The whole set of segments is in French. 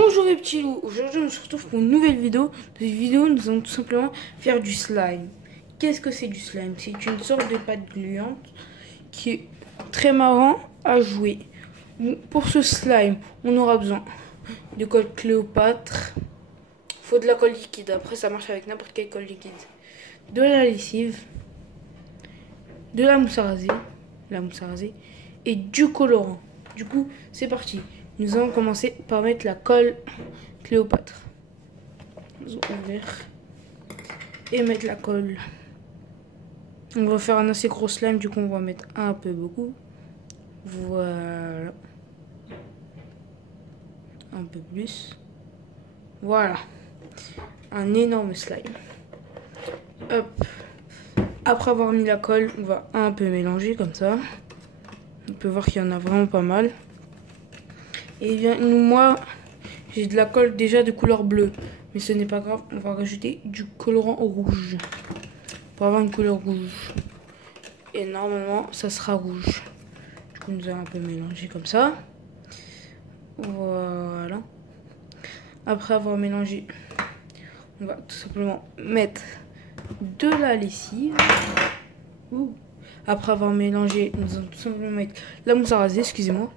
Bonjour les petits loups, aujourd'hui on se retrouve pour une nouvelle vidéo. Dans cette vidéo nous allons tout simplement faire du slime. Qu'est-ce que c'est du slime? C'est une sorte de pâte gluante qui est très marrant à jouer. Pour ce slime on aura besoin de colle Cléopâtre. Faut de la colle liquide, après ça marche avec n'importe quelle colle liquide. De la lessive, de la mousse à raser et du colorant. Du coup c'est parti. Nous allons commencer par mettre la colle Cléopâtre. Nous allons ouvrir et mettre la colle. On va faire un assez gros slime, du coup on va mettre un peu beaucoup. Voilà. Un peu plus. Voilà. Un énorme slime. Hop. Après avoir mis la colle, on va un peu mélanger comme ça. On peut voir qu'il y en a vraiment pas mal. Et bien, moi, j'ai de la colle déjà de couleur bleue. Mais ce n'est pas grave, on va rajouter du colorant rouge. Pour avoir une couleur rouge. Et normalement, ça sera rouge. Du coup, nous allons un peu mélanger comme ça. Voilà. Après avoir mélangé, on va tout simplement mettre de la lessive. Après avoir mélangé, nous allons tout simplement mettre la mousse à raser, excusez-moi.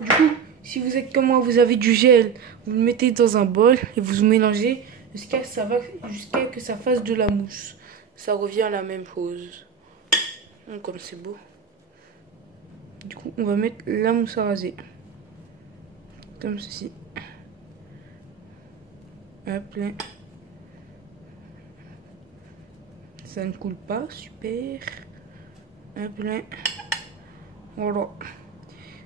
Du coup, si vous êtes comme moi, vous avez du gel, vous le mettez dans un bol et vous mélangez jusqu'à que ça fasse de la mousse. Ça revient à la même chose. Donc, comme c'est beau. Du coup, on va mettre la mousse à raser. Comme ceci. Hop là. Ça ne coule pas, super. Hop là. Voilà.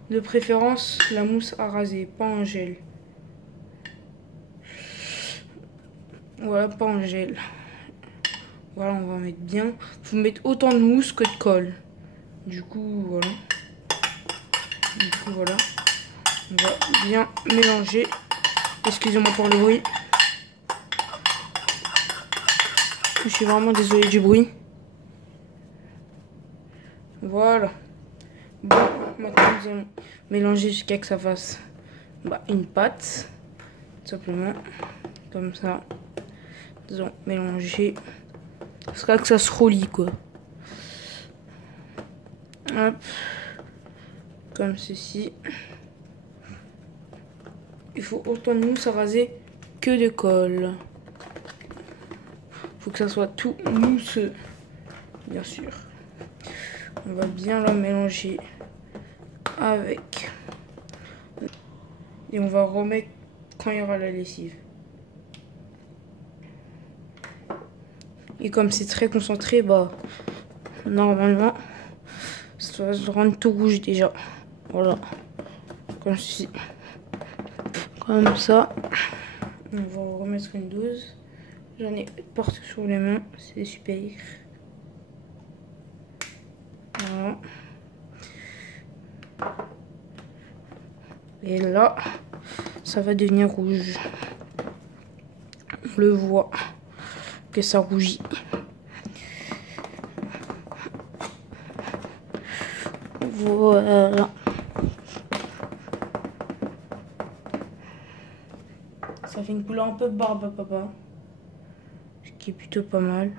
De préférence, la mousse à raser, pas en gel. Voilà, pas en gel. Voilà, on va mettre bien. Faut mettre autant de mousse que de colle. Du coup, voilà. On va bien mélanger. Excusez-moi pour le bruit. Je suis vraiment désolée du bruit. Voilà. Bon, maintenant nous allons mélanger jusqu'à que ça fasse une pâte. Tout simplement. Comme ça. Nous allons mélanger. Jusqu'à que ça se relie, quoi. Hop. Comme ceci. Il faut autant de mousse à raser que de colle. Il faut que ça soit tout mousseux. Bien sûr. On va bien la mélanger avec. Et on va remettre quand il y aura la lessive. Et comme c'est très concentré, normalement, ça va se rendre tout rouge déjà. Voilà. Comme ceci. Comme ça. On va remettre une dose. J'en ai partout sur les mains. C'est super. Voilà. Et là, ça va devenir rouge. On le voit que ça rougit. Voilà. Ça fait une couleur un peu barbe à papa. Ce qui est plutôt pas mal.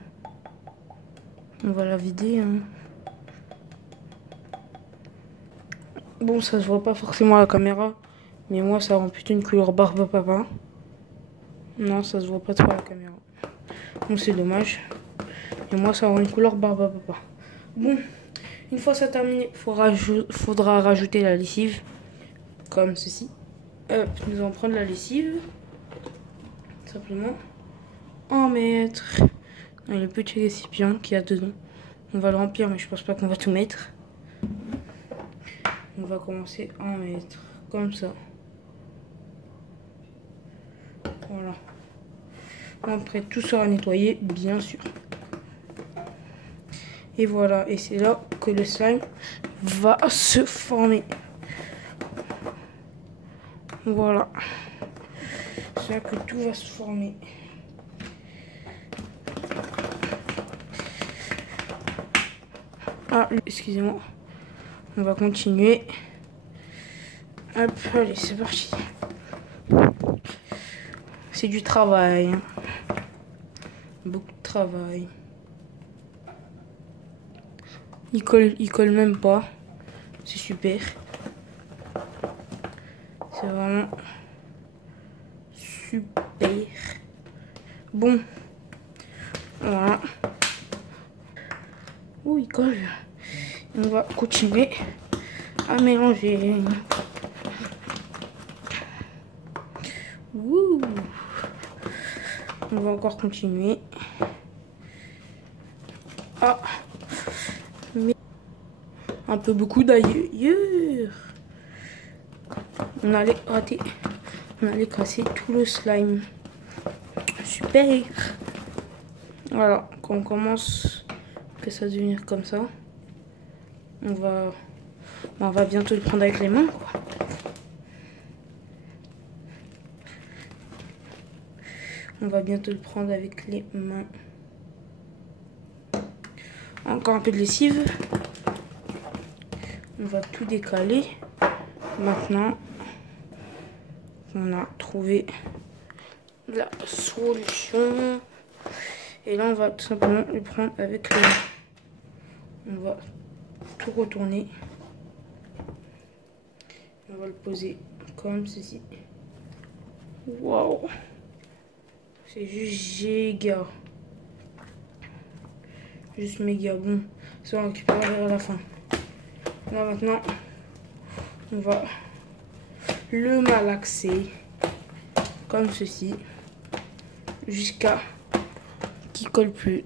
On va la vider. Hein. Bon, ça se voit pas forcément à la caméra. Mais moi, ça rend plutôt une couleur barbe à papa. Non, ça se voit pas trop à la caméra. Bon, c'est dommage. Et moi, ça rend une couleur barbe à papa. Bon, une fois ça terminé, faudra rajouter la lessive. Comme ceci. Hop, nous allons prendre la lessive. Simplement. En mettre dans le petit récipient qu'il y a dedans. On va le remplir, mais je pense pas qu'on va tout mettre. On va commencer à en mettre comme ça. Voilà. Après, tout sera nettoyé, bien sûr. Et voilà. Et c'est là que le slime va se former. Voilà. C'est là que tout va se former. Ah, excusez-moi. On va continuer. Hop, allez, c'est parti. c'est du travail. Beaucoup de travail. Il colle même pas. C'est super. C'est vraiment super. Bon. Voilà. Ouh, il colle. On va continuer à mélanger. Ouh. On va encore continuer. Ah. Mais un peu beaucoup d'ailleurs. On allait rater. On allait casser tout le slime. Super. Voilà, quand on commence que ça va devenir comme ça, on va bientôt le prendre avec les mains, quoi. On va bientôt le prendre avec les mains. Encore un peu de lessive. On va tout décaler. Maintenant, on a trouvé la solution. Et là, on va tout simplement le prendre avec les mains. On va tout retourner. On va le poser comme ceci. Waouh! C'est juste giga. Juste méga bon. Ça va récupérer vers la fin. Là maintenant, on va le malaxer comme ceci jusqu'à qu'il colle plus.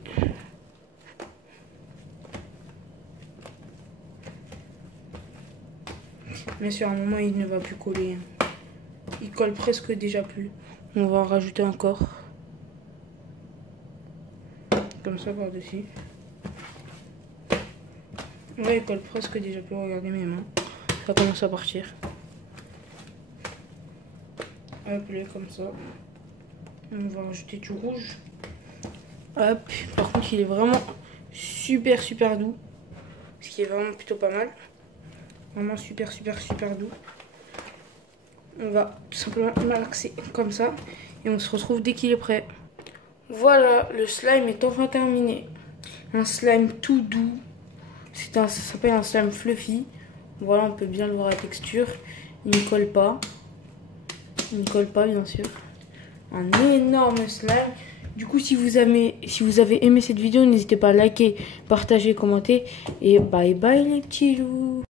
Mais sur un moment, il ne va plus coller. Il colle presque déjà plus. On va en rajouter encore. Comme ça par-dessus. Ouais, il colle presque déjà plus. Regardez mes mains. Ça commence à partir. Hop, là, comme ça. On va rajouter du rouge. Hop. Par contre, il est vraiment super doux. Ce qui est vraiment plutôt pas mal. Vraiment super doux. On va tout simplement malaxer comme ça. Et on se retrouve dès qu'il est prêt. Voilà, le slime est enfin terminé. Un slime tout doux. Ça s'appelle un slime fluffy. Voilà, on peut bien le voir la texture. Il ne colle pas. Il ne colle pas, bien sûr. Un énorme slime. Du coup, si vous avez aimé cette vidéo, n'hésitez pas à liker, partager, commenter. Et bye bye les petits loups.